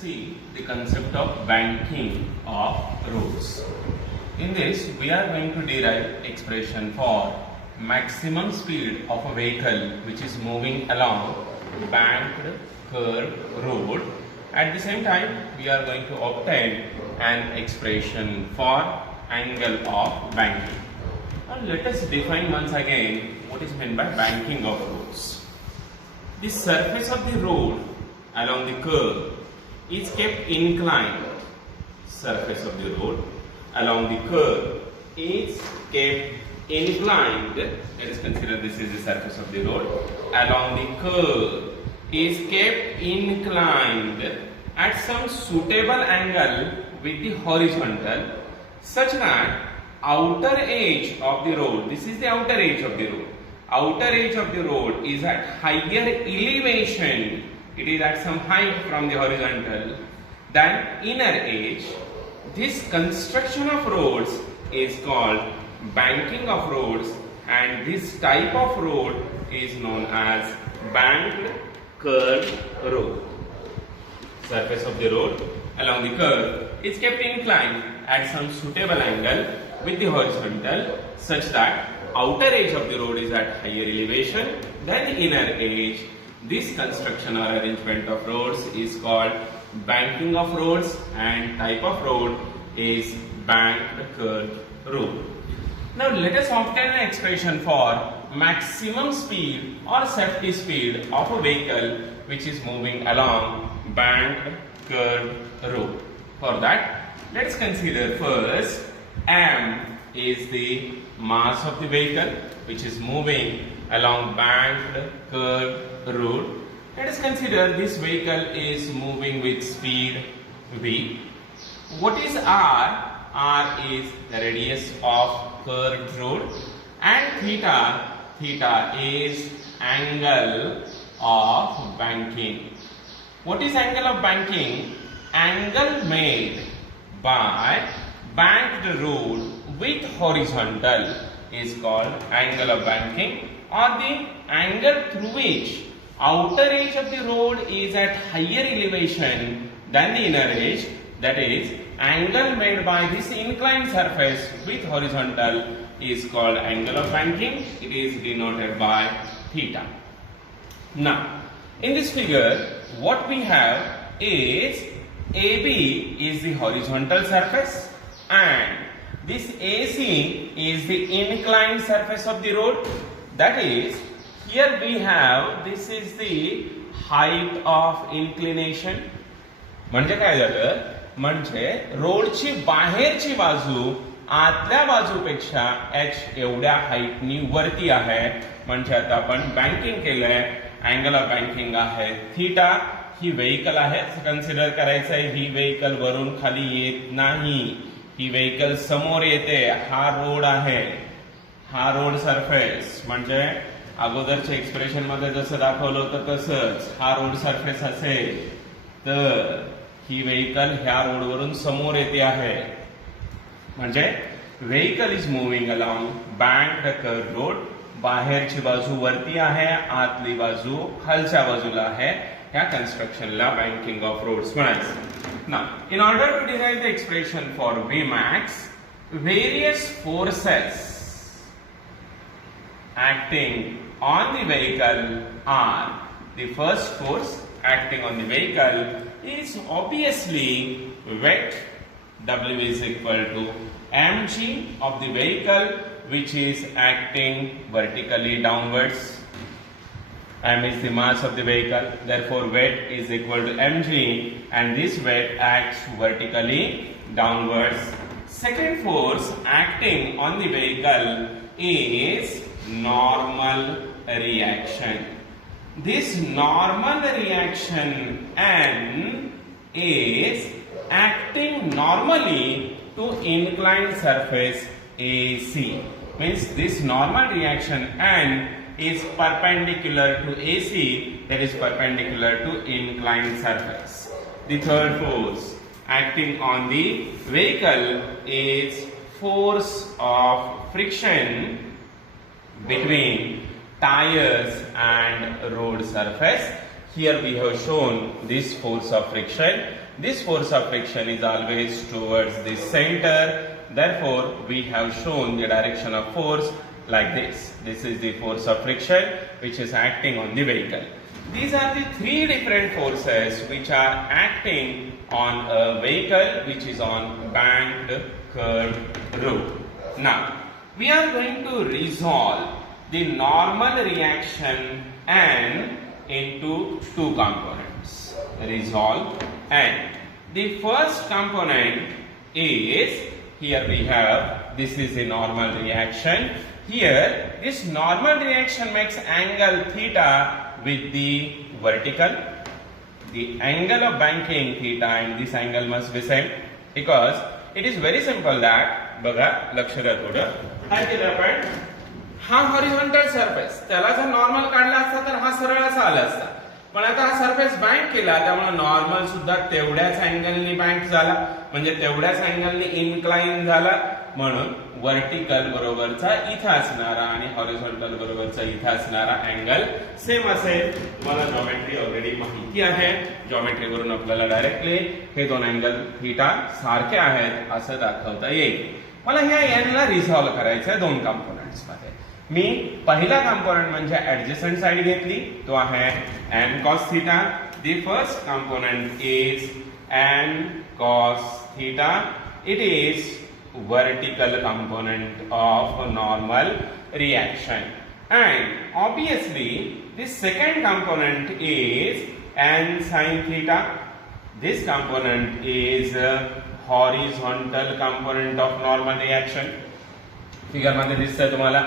see the concept of banking of roads. In this, we are going to derive expression for maximum speed of a vehicle which is moving along banked curved road. At the same time, we are going to obtain an expression for angle of banking. Now let us define once again what is meant by banking of roads. The surface of the road along the curve is kept inclined. Surface of the road along the curve is kept inclined. Let us consider this is the surface of the road. Along the curve is kept inclined at some suitable angle with the horizontal, such that outer edge of the road, this is the outer edge of the road, outer edge of the road is at higher elevation, it is at some height from the horizontal than inner edge. This construction of roads is called banking of roads, and this type of road is known as banked curved road. Surface of the road along the curve is kept inclined at some suitable angle with the horizontal, such that outer edge of the road is at higher elevation than the inner edge. This construction or arrangement of roads is called banking of roads, and type of road is banked curved road. Now let us obtain an expression for maximum speed or safety speed of a vehicle which is moving along banked curved road. For that, let us consider first m is the mass of the vehicle which is moving along banked curved road. Let us consider this vehicle is moving with speed v. What is r? R is the radius of curved road, and theta is angle of banking. What is angle of banking? Angle made by banked road with horizontal is called angle of banking, or the angle through which outer edge of the road is at higher elevation than the inner edge, that is angle made by this inclined surface with horizontal is called angle of banking. It is denoted by theta. Now, in this figure, what we have is AB is the horizontal surface and this AC is the inclined surface of the road. That is, here we have, this is the height of inclination. म्हणजे काय झालं? म्हणजे रोडची बाहेरची बाजू आतल्या बाजूपेक्षा h एवढ्या हाईटनी वरती आहे. म्हणजे आता आपण बँकिंग केलंय, अँगल ऑफ बँकिंग आहे थीटा. ही व्हेकल आहे, कन्सिडर करायचं आहे ही व्हेकल वरून खाली येत नाही, ही व्हेकल समोर येते. हा रोड आहे, हा रोड सरफेस, म्हणजे अगोदरच्या एक्सप्रेशन मध्ये जसं दाखवलं होतं तसंच हा रोड सरफेस असेल तर ही व्हेकल ह्या रोडवरून समोर येते आहे. म्हणजे vehicle is moving along banked curved road. बाहेरची बाजू वरती आहे, आतली बाजू खालच्या बाजूला आहे. ह्या कन्स्ट्रक्शनला बँकिंग ऑफ रोड्स म्हणायचं. Now in order to derive the expression for Vmax, various forces acting on the vehicle are: the first force acting on the vehicle is obviously weight. W is equal to mg of the vehicle which is acting vertically downwards. M is the mass of the vehicle, therefore weight is equal to mg, and this weight acts vertically downwards. Second force acting on the vehicle is normal reaction. This normal reaction N is acting normally to inclined surface AC. Means this normal reaction N is perpendicular to AC, that is perpendicular to inclined surface. The third force acting on the vehicle is force of friction between tires and road surface. here we have shown this force of friction. This force of friction is always towards the center. Therefore, we have shown the direction of force like this. This is the force of friction which is acting on the vehicle. These are the three different forces which are acting on a vehicle which is on banked curved road. Now, we are going to resolve the normal reaction N into two components. Resolve N. The first component is, here we have, this is the normal reaction. Here, this normal reaction makes angle theta with the vertical. The angle of banking theta and this angle must be same, because it is very simple that, बघा लक्ष द्या थोडं, काय केलं आपण, हा horizontal surface, त्याला जर नॉर्मल काढला असता तर हा सरळ असा आला असता, पण आता हा सरफेस बँक केला त्यामुळे नॉर्मल सुद्धा तेवढ्याच अँगलनी बँक झाला, म्हणजे तेवढ्याच अँगलनी इन्क्लाइन झाला, म्हणून वर्टिकल बरोबरचा इथे असणारा आणि हॉरिझॉन्टल बरोबरचा इथे असणारा अँगल सेम असेल. तुम्हाला जॉमेट्री ऑलरेडी माहिती आहे. जॉमेट्री वरून आपल्याला डायरेक्टली हे दोन अँगल थीटा सारखे आहेत असं दाखवता येईल. मला ह्या n ला रिसॉल्व करायचं आहे दोन कंपोनेंट्स मध्ये. मी पहिला कंपोनेंट म्हणजे ऍडजसंट साइड घेतली, तो आहे n cos theta. The first component is n cos theta. It is vertical component of normal reaction, and obviously the second component is n sin theta. This component is a horizontal component of normal reaction. Figure मध्ये दिसतंय तुम्हाला.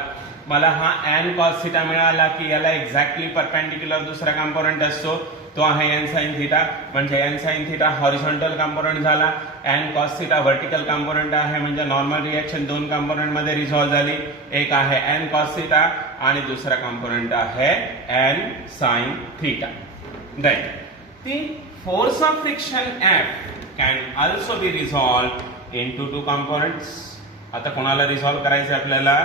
मला हा n cos theta मिळाला की याला exactly perpendicular दुसरा component असतो, तो आहे n sin theta. म्हणजे n sin theta horizontal component झाला, n cos theta vertical component आहे, म्हणजे नॉर्मल रिएक्शन दोन कंपोनेंट मध्ये रिसॉल्व झाली. एक आहे n cos theta आणि दुसरा कंपोनेंट आहे n sin theta. Right. The force of friction F can also be resolved into two components. आता कोणाला रिसॉल्व करायचं आपल्याला?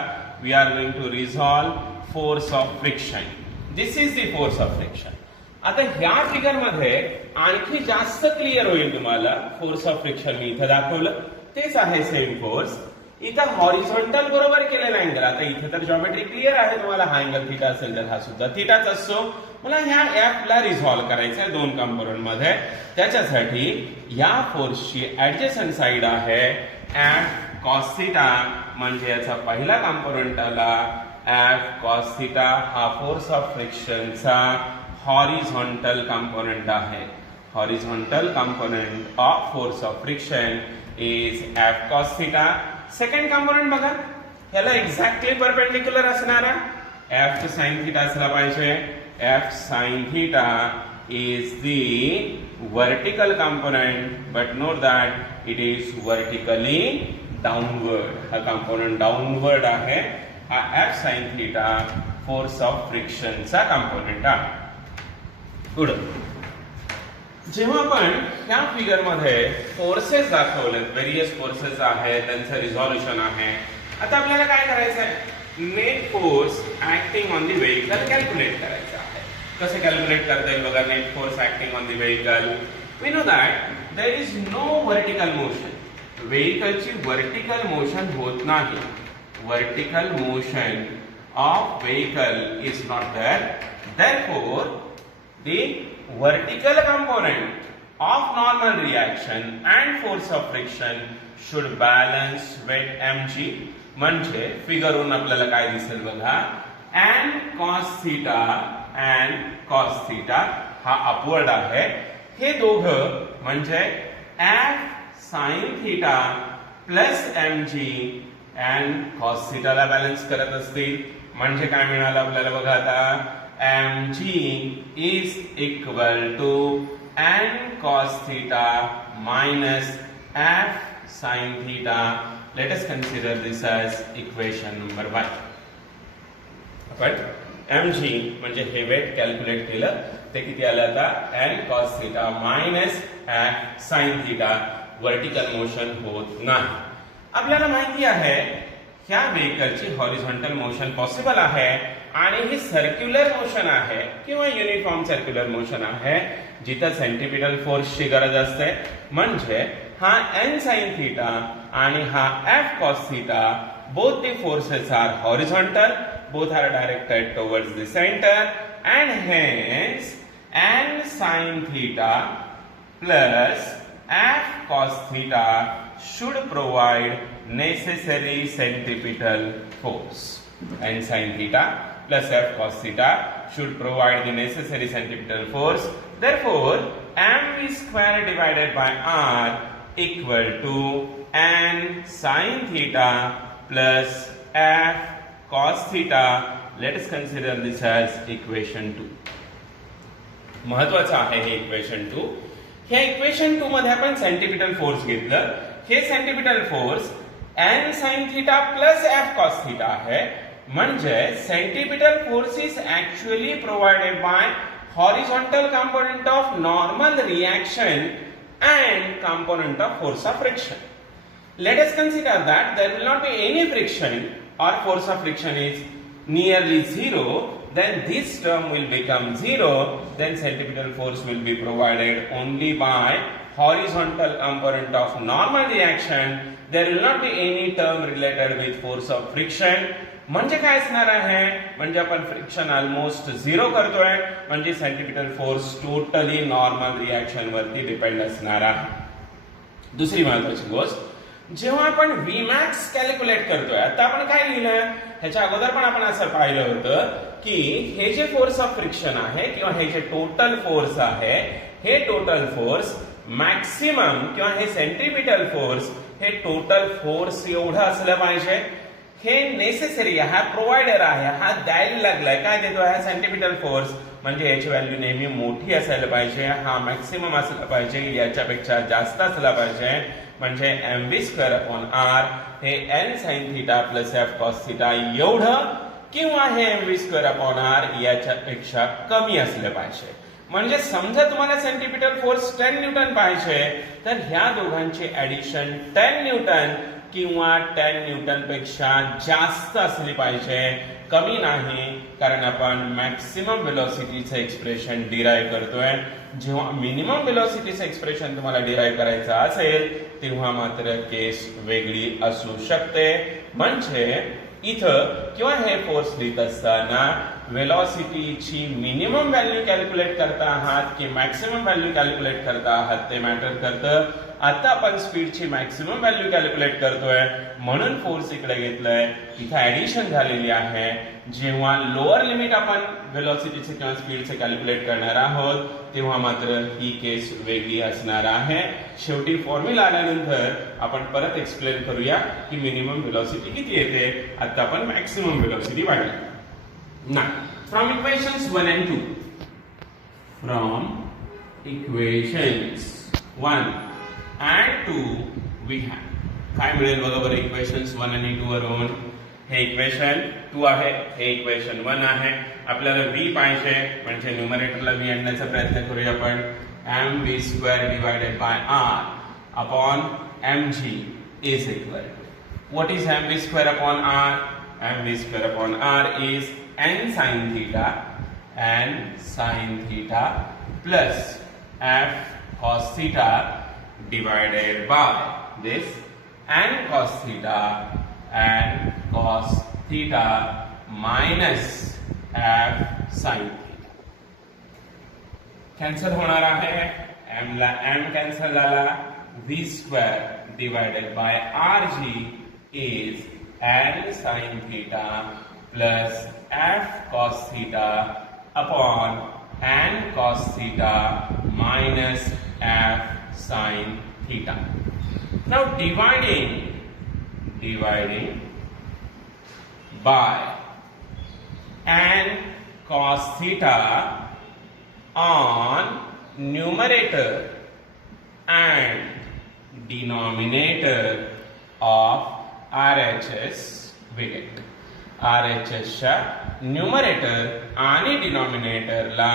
We are going to resolve force of friction. This is the force of friction. आता ह्या figure मध्ये आणखी जास्त clear होईल तुम्हाला. फोर्स ऑफ फ्रिक्शन मी इथे दाखवलं, तेच आहे सेम फोर्स. इथं हॉरिझॉन्टल बरोबर केलेला अँगल. आता इथे तर जॉमेट्री क्लिअर आहे तुम्हाला, हा अँगल थीटा असेल तर हा सुद्धा थीटाच असतो. मला ह्या F ला रिसॉल्व करायचं आहे दोन कंपोनेंट मध्ये. त्याच्यासाठी या फोर्सची ऍडजसंट साइड आहे F cos थीटा, म्हणजे याचा पहिला कंपोनेंट आला F cos थीटा. हा फोर्स ऑफ फ्रिक्शनचा हॉरिझॉन्टल कंपोनेंट आहे. Horizontal component of force of friction is F cos theta. Second component बघा, ह्याला एक्झॅक्टली परपेंडिक्युलर असणारा F sin थीटा असला पाहिजे. F sin theta is the vertical component, but note that it is vertically downward. हा component downward आहे. हा F sin theta force of friction चा component आहे. पुढे जेव्हा आपण ह्या फिगर मध्ये फोर्सेस दाखवलेत, व्हेरियस फोर्सेस आहेत, त्यांचं रिझॉल्युशन आहे. आता आपल्याला काय करायचं आहे? Net force acting on the vehicle calculate करायचं आहे. कसे कॅल्क्युलेट करता येईल बघा. Net force acting on the vehicle, we know that there is no vertical motion. व्हेइकलची व्हर्टिकल मोशन होत नाही. Vertical motion of vehicle is not there. Therefore, the vertical component of normal reaction and force of friction should balance with mg. म्हणजे फिगरवरून आपल्याला काय दिसेल बघा, n cos theta and cos theta हा upward आहे. हे दोघं म्हणजे f sin theta plus mg and cos theta ला बॅलन्स करत असतील. म्हणजे काय मिळालं आपल्याला बघा आता, mg is equal to n cos theta minus f sin theta. Let us consider this as equation number 1. आपण mg म्हणजे हे वेट कॅल्क्युलेट केलं, ते किती आलं आता, n cos theta minus f sin theta. Vertical motion होत नाही. आपल्याला माहिती आहे ह्या व्हेइकलची हॉरिझॉन्टल मोशन पॉसिबल आहे आणि ही सर्क्युलर मोशन आहे किंवा युनिफॉर्म सर्क्युलर मोशन आहे जिथं सेंट्रिपिटल फोर्सची गरज असते. म्हणजे हा n sin थीटा आणि हा f cos theta both the forces are horizontal, both are directed towards the center, and hence n sin theta plus f cos theta should provide necessary centripetal force. N sin theta plus f cos theta should provide the necessary centripetal force. Therefore, mv square divided by r equal to n sin theta plus f cos theta. Let us consider this as equation 2. महत्वाचं आहे हे equation 2. ह्या equation 2 मध्ये आपण centripetal force घेतलं. हे centripetal force n sin theta plus f cos theta आहे. म्हणजे centripetal force is actually provided by horizontal component of normal reaction and component of force of friction. Let us consider that there will not be any friction or force of friction is nearly zero, then this term will become zero, then centripetal force will be provided only by horizontal component of normal reaction. There will not be any term related with force of friction. म्हणजे काय असणार आहे, म्हणजे आपण friction almost zero करतोय, म्हणजे centripetal force totally normal reaction वरती depend असणार आहे. दुसरी महत्वाची गोष्ट, जेव्हा आपण Vmax कॅल्क्युलेट करतोय, आता आपण काय लिहिलं, ह्याच्या अगोदर पण आपण असं पाहिलं होतं की हे जे फोर्स ऑफ फ्रिक्शन आहे किंवा हे जे टोटल फोर्स आहे, हे टोटल फोर्स मॅक्सिमम किंवा हे सेंट्रिपिटल फोर्स हे टोटल फोर्स एवढं असलं पाहिजे. हे नेसेसरी हा प्रोव्हाइडर आहे, हा द्यायला लागलाय. काय देतो, हा सेंट्रिपिटल फोर्स, म्हणजे याची व्हॅल्यू नेहमी मोठी असायला पाहिजे, हा मॅक्सिमम असला पाहिजे, याच्यापेक्षा जास्त असला पाहिजे. म्हणजे mv²/r हे n sin theta plus f cos theta एवढं किंवा हे mv²/r याच्यापेक्षा कमी असलं पाहिजे. म्हणजे समजा तुम्हाला सेंट्रिपिटल फोर्स 10 न्यूटन पाहिजे, तर ह्या दोघांची ऍडिशन 10 न्यूटन किंवा 10 न्यूटन पेक्षा जास्त असली पाहिजे, कमी नाही. कारण आपण मॅक्सिमम वेलोसिटीचं एक्सप्रेशन डिराइव्ह करतोय. जेव्हा मिनिमम वेलोसिटीचं एक्सप्रेशन तुम्हाला डिराइव्ह करायचं असेल, तेव्हा मात्र केस वेगळी असू शकते. म्हणजे इथं किंवा हे फोर्स लिहित असताना वेलोसिटीची मिनिमम व्हॅल्यू कॅल्क्युलेट करता आहात की मॅक्सिमम व्हॅल्यू कॅल्क्युलेट करता आहात ते मॅटर करतं. आता आपण स्पीडची मॅक्सिमम व्हॅल्यू कॅल्क्युलेट करतोय, म्हणून फोर्स इकडे घेतलाय, इथे ऍडिशन झालेली आहे. जेव्हा लोअर लिमिट आपण वेलोसिटीचे किंवा स्पीडचे कॅल्क्युलेट करणार आहोत, तेव्हा मात्र ही केस वेगळी असणार आहे. शेवटी फॉर्म्युला आल्यानंतर आपण परत एक्सप्लेन करूया की मिनिमम वेलोसिटी किती येते. आता आपण मॅक्सिमम वेलोसिटी वाढली. ना from equations 1 and 2, from equations 1 and 2 we have काय मिळेल बघा बरं. इक्वेशन्स 1 आणि 2 वरून हे इक्वेशन 2 आहे, हे इक्वेशन 1 आहे. आपल्याला v पाहिजे, म्हणजे न्यूमरेटरला v आणण्याचा प्रयत्न करूया आपण. mv² divided by r upon mg is equal to, what is mv²/r? mv²/r is n sin theta plus f cos theta divided by this n cos theta minus f sin theta. Cancel होणार आहे, m ला m cancel झाला, v² divided by rg is n sin theta plus f cos theta upon n cos theta minus f sin theta. Now dividing by n cos theta on numerator and denominator of RHS we get. RHS च्या numerator आणि डिनॉमिनेटरला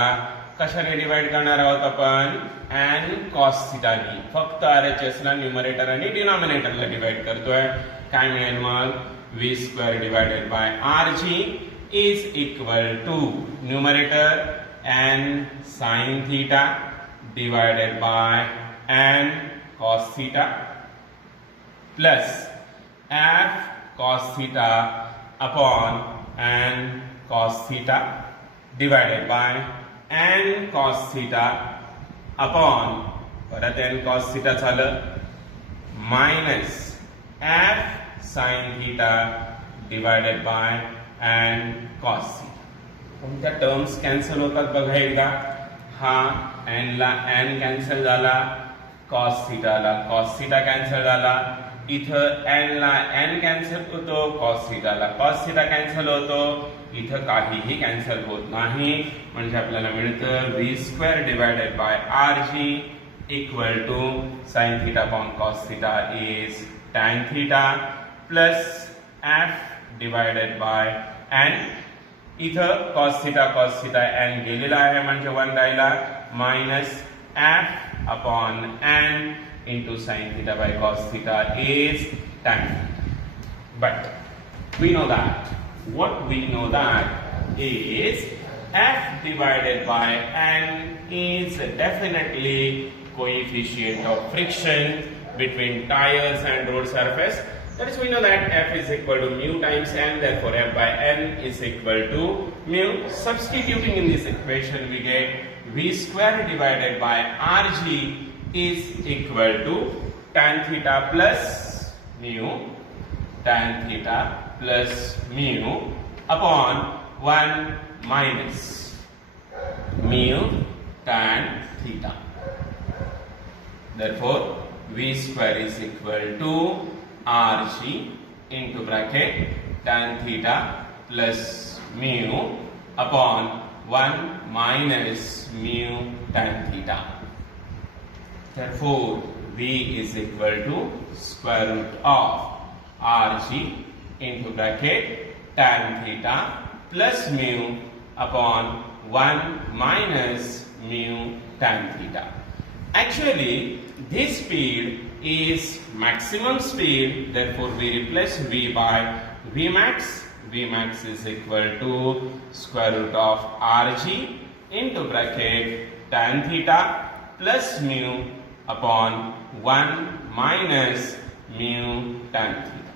कशाने divide करणार आहोत आपण? n cos theta नी. फक्त RHS ला numerator आणि डिनॉमिनेटरला divide करतोय. काय मिळेल मग? v² divided by rg is equal to numerator n sin theta divided by n cos theta plus f cos theta upon n cos theta divided by n cos theta upon परत n cos theta झालं minus f sin theta divided by n cos theta. कोणत्या terms cancel होतात बघा एकदा. हा n ला n cancel झाला, cos theta ला cos theta cancel झाला, इथं n ला n कॅन्सल होतो, cos theta ला cos theta कॅन्सल होतो, इथं काहीही कॅन्सल होत नाही. म्हणजे आपल्याला मिळतं v² divided by rg equal to sin theta upon cos theta is tan theta plus f divided by n. इथं cos theta n गेलेला आहे म्हणजे 1 राहिला minus f upon n into sin theta by cos theta is tan theta. But we know that what we know that is f divided by n is definitely coefficient of friction between tires and road surface. That is, we know that f is equal to mu times n, therefore f by n is equal to mu. Substituting in this equation we get v² divided by rg is equal to tan theta plus mu upon 1 minus mu tan theta. Therefore v² is equal to rg into bracket tan theta plus mu upon 1 minus mu tan theta. Therefore v is equal to square root of rg into bracket tan theta plus mu upon 1 minus mu tan theta. Actually this speed is maximum speed, therefore we replace v by vmax. Vmax is equal to square root of rg into bracket tan theta plus mu upon 1 minus mu tan theta.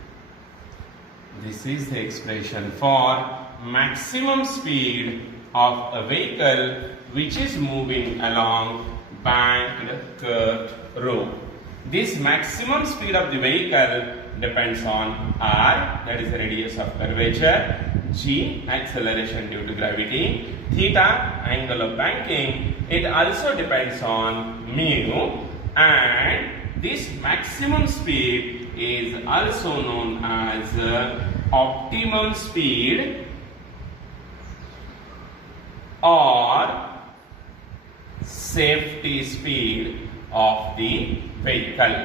This is the expression for maximum speed of a vehicle which is moving along banked curved road. This maximum speed of the vehicle depends on r, that is the radius of curvature, g, acceleration due to gravity, theta, angle of banking. It also depends on mu, and this maximum speed is also known as optimum speed or safety speed of the vehicle.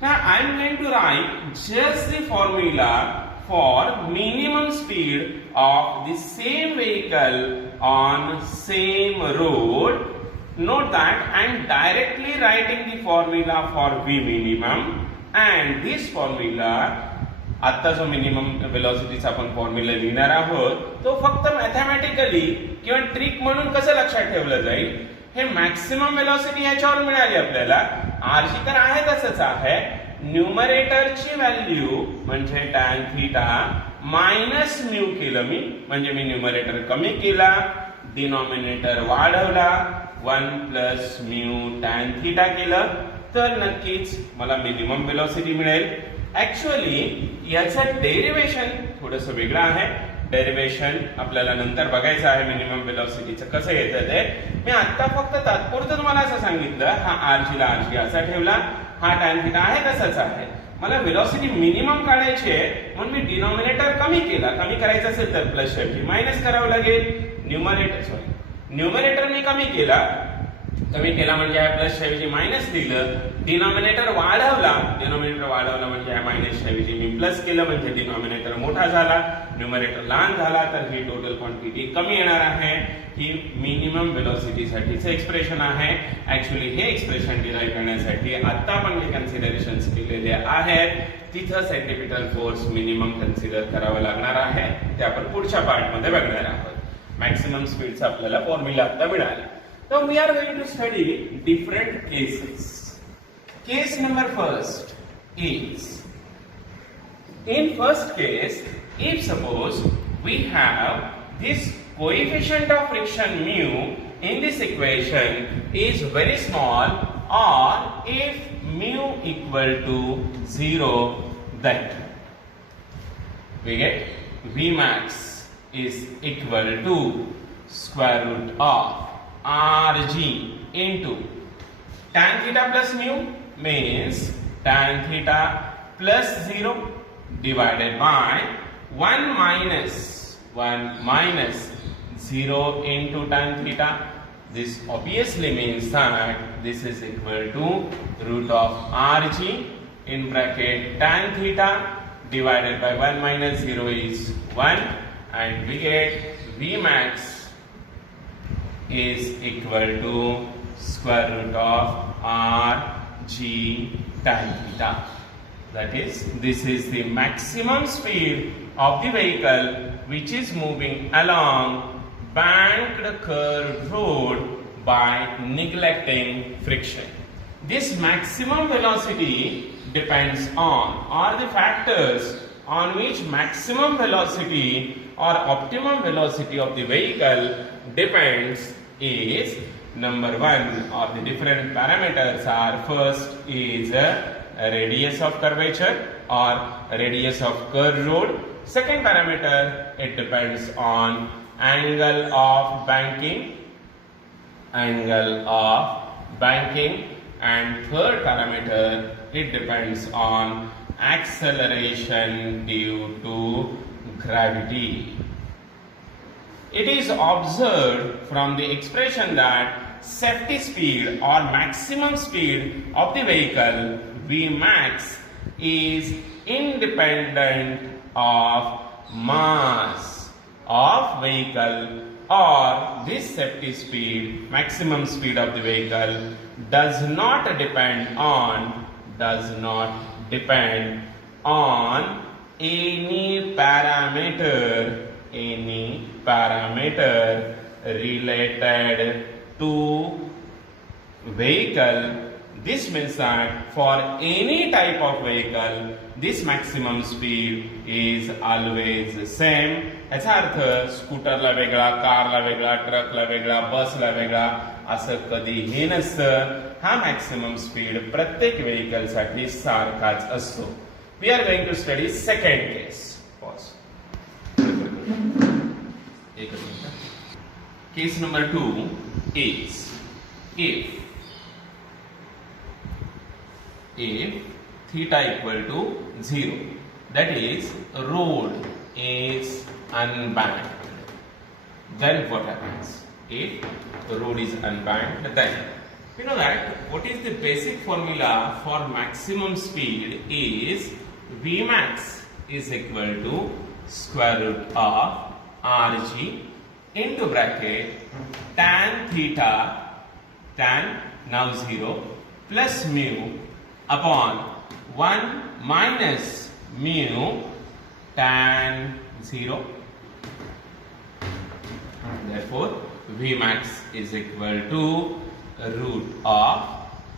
Now I am going to write just the formula for minimum speed of the same vehicle on same road. Note that I am directly writing the formula for v minimum, and this formula, आता जो minimum वेलोसिटीचा आपण formula लिहिणार आहोत तो फक्त mathematically किंवा trick म्हणून कसं लक्षात ठेवलं जाईल, हे मॅक्सिमम वेलोसिटी याच्यावर मिळाली आपल्याला. rg तर आहे तसंच आहे, न्यूमरेटरची व्हॅल्यू म्हणजे tan थीटा मायनस म्यू केलं मी, म्हणजे मी न्यूमरेटर कमी केला, डिनॉमिनेटर वाढवला, 1 प्लस म्यू tan थीटा केलं, तर नक्कीच मला मिनिमम वेलोसिटी मिळेल. ऍक्च्युअली याचं डेरिवेशन थोडंसं वेगळं आहे. डेरिवेशन आपल्याला नंतर बघायचं आहे मिनिमम वेलोसिटीचं कसं येतं ते. मी आता फक्त तात्पुरतं तुम्हाला असं सांगितलं, हा rg ला rg असा ठेवला, हा tan थीटा आहे तसंच आहे. मला वेलोसिटी मिनिमम काढायची आहे म्हणून मी डिनॉमिनेटर कमी केला. कमी करायचं असेल तर प्लस शेवटी मायनस करावं लागेल. न्यूमरेटर मी कमी केला, कमी केला म्हणजे या प्लस ऐवजी मायनस लिहिलं, डिनॉमिनेटर वाढवला म्हणजे या मायनस ऐवजी मी प्लस केलं म्हणजे डिनॉमिनेटर मोठा झाला, न्यूमरेटर लहान झाला, तर ही टोटल क्वांटिटी कमी येणार आहे. ही मिनिमम वेलोसिटी साठीचं एक्सप्रेशन आहे. ऍक्च्युअली हे एक्सप्रेशन डिराइव्ह करण्यासाठी आता आपण जे कन्सिडरेशन्स केलेले आहेत तिथं सेंट्रिपिटल फोर्स मिनिमम कन्सिडर करावं लागणार आहे. ते आपण पुढच्या पार्ट मध्ये बघणार आहोत. मॅक्सिमम स्पीडचा आपल्याला फॉर्म्युला आता मिळाला. Now we are going to study different cases. Case number first is, in first case, if suppose we have this coefficient of friction mu in this equation is very small, or if mu equal to 0, then we get V max is equal to square root of Rg into tan theta plus mu means tan theta plus 0 divided by 1 minus 0 into tan theta. This obviously means that this is equal to root of Rg in bracket tan theta divided by 1 minus 0 is 1, and we get V max is equal to square root of Rg tan theta. That is, this is the maximum speed of the vehicle which is moving along banked curved road by neglecting friction. This maximum velocity depends on, or the factors on which maximum velocity or optimum velocity of the vehicle depends is, number one, or the different parameters are, first is radius of curvature or radius of curved road. Second parameter, it depends on angle of banking, and third parameter, it depends on acceleration due to gravity. It is observed from the expression that safety speed or maximum speed of the vehicle V max is independent of mass of vehicle, or this safety speed, maximum speed of the vehicle does not depend on any parameter related to vehicle. This means that for any type of vehicle, this maximum speed is always same. याचा अर्थ स्कूटरला वेगळा, कारला वेगळा, ट्रकला वेगळा, बसला वेगळा असं कधीही नसतं. हा मॅक्सिमम स्पीड प्रत्येक व्हेकल साठी सारखाच असतो. We are going to study second case. Case number 2 is, if theta equal to 0, that is, road is unbanked, then what happens? If the road is unbanked, then you know that what is the basic formula for maximum speed is V max is equal to square root of Rg into bracket tan theta, tan now 0, plus mu upon 1 minus mu tan 0. Therefore, V max is equal to root of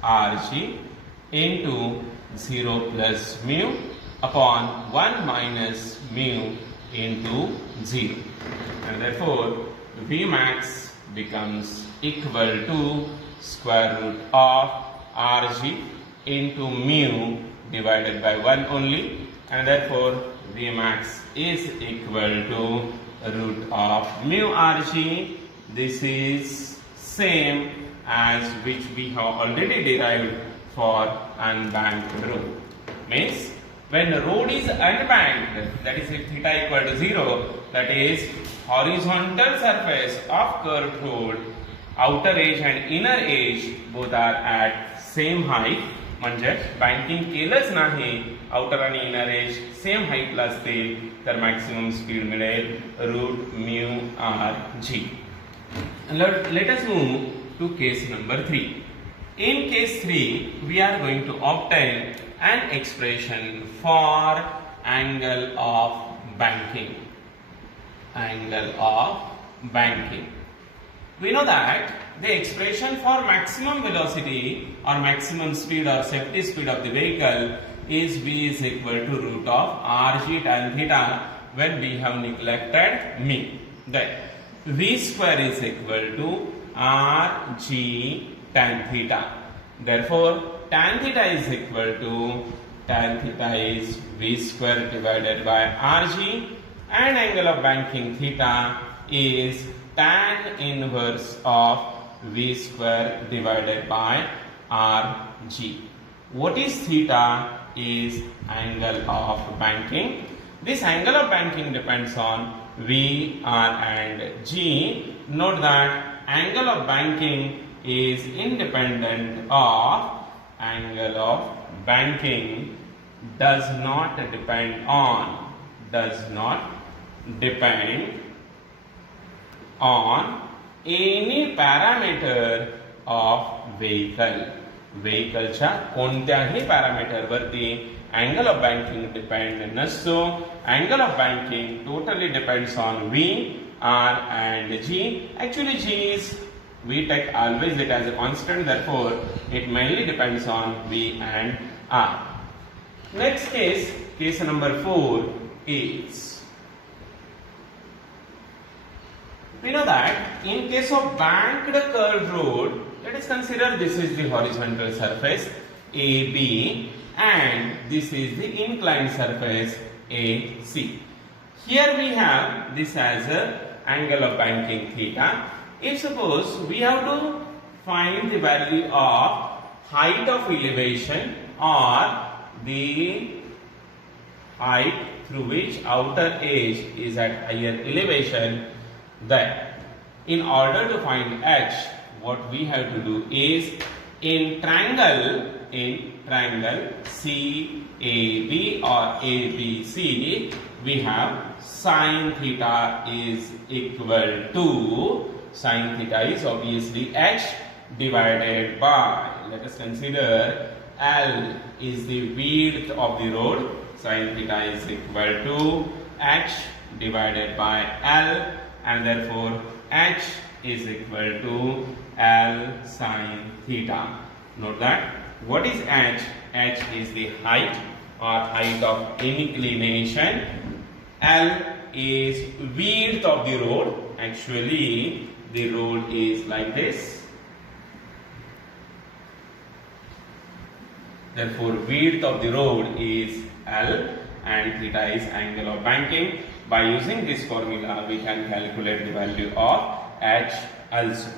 Rg into 0 plus mu upon 1 minus mu into 0. And therefore, V max becomes equal to square root of Rg into mu divided by 1 only, and therefore V max is equal to root of mu Rg. This is same as which we have already derived for unbanked road. Means when the road is unbanked, that is if theta equal to 0, that is horizontal surface of curved road outer edge and inner edge both are at same height, म्हणजे banking केलंच नाही outer आणि inner as same हाईटला असतील तर maximum speed मिळेल root mu r g. Let us move to case number 3. In case 3, we are going to obtain an expression for angle of banking. Angle of banking. We know that the expression for maximum velocity or maximum speed or safety speed of the vehicle is v is equal to root of rg tan theta when we have neglected mean. Then v square is equal to rg tan theta. Therefore tan theta is equal to tan theta is v square divided by rg and angle of banking theta is tan inverse of v square divided by rg. What is theta? Is angle of banking. This angle of banking depends on v, r and g. Note that angle of banking is independent of angle of banking does not depend on any parameter of vehicle. व्हेकलच्या कोणत्याही parameter वरती angle of banking depend नसतो. Angle of banking totally depends on v, r and g. Actually g is we take always it as a constant, therefore it mainly depends on v and r. Next case number 4 is, we know that in case of banked curved road, let us consider this is the horizontal surface AB and this is the inclined surface AC. Here we have this as a angle of banking theta. If suppose we have to find the value of height of elevation or the height through which outer edge is at higher elevation, then in order to find h, what we have to do is in triangle CAB or ABC, we have sin theta is equal to, sin theta is obviously h divided by, let us consider L is the width of the road, sin theta is equal to h divided by L and therefore h is equal to L sin theta. Note that what is h? H is the height or height of inclination. L is width of the road. Actually the road is like this. Therefore width of the road is L and theta is angle of banking. By using this formula we can calculate the value of h also.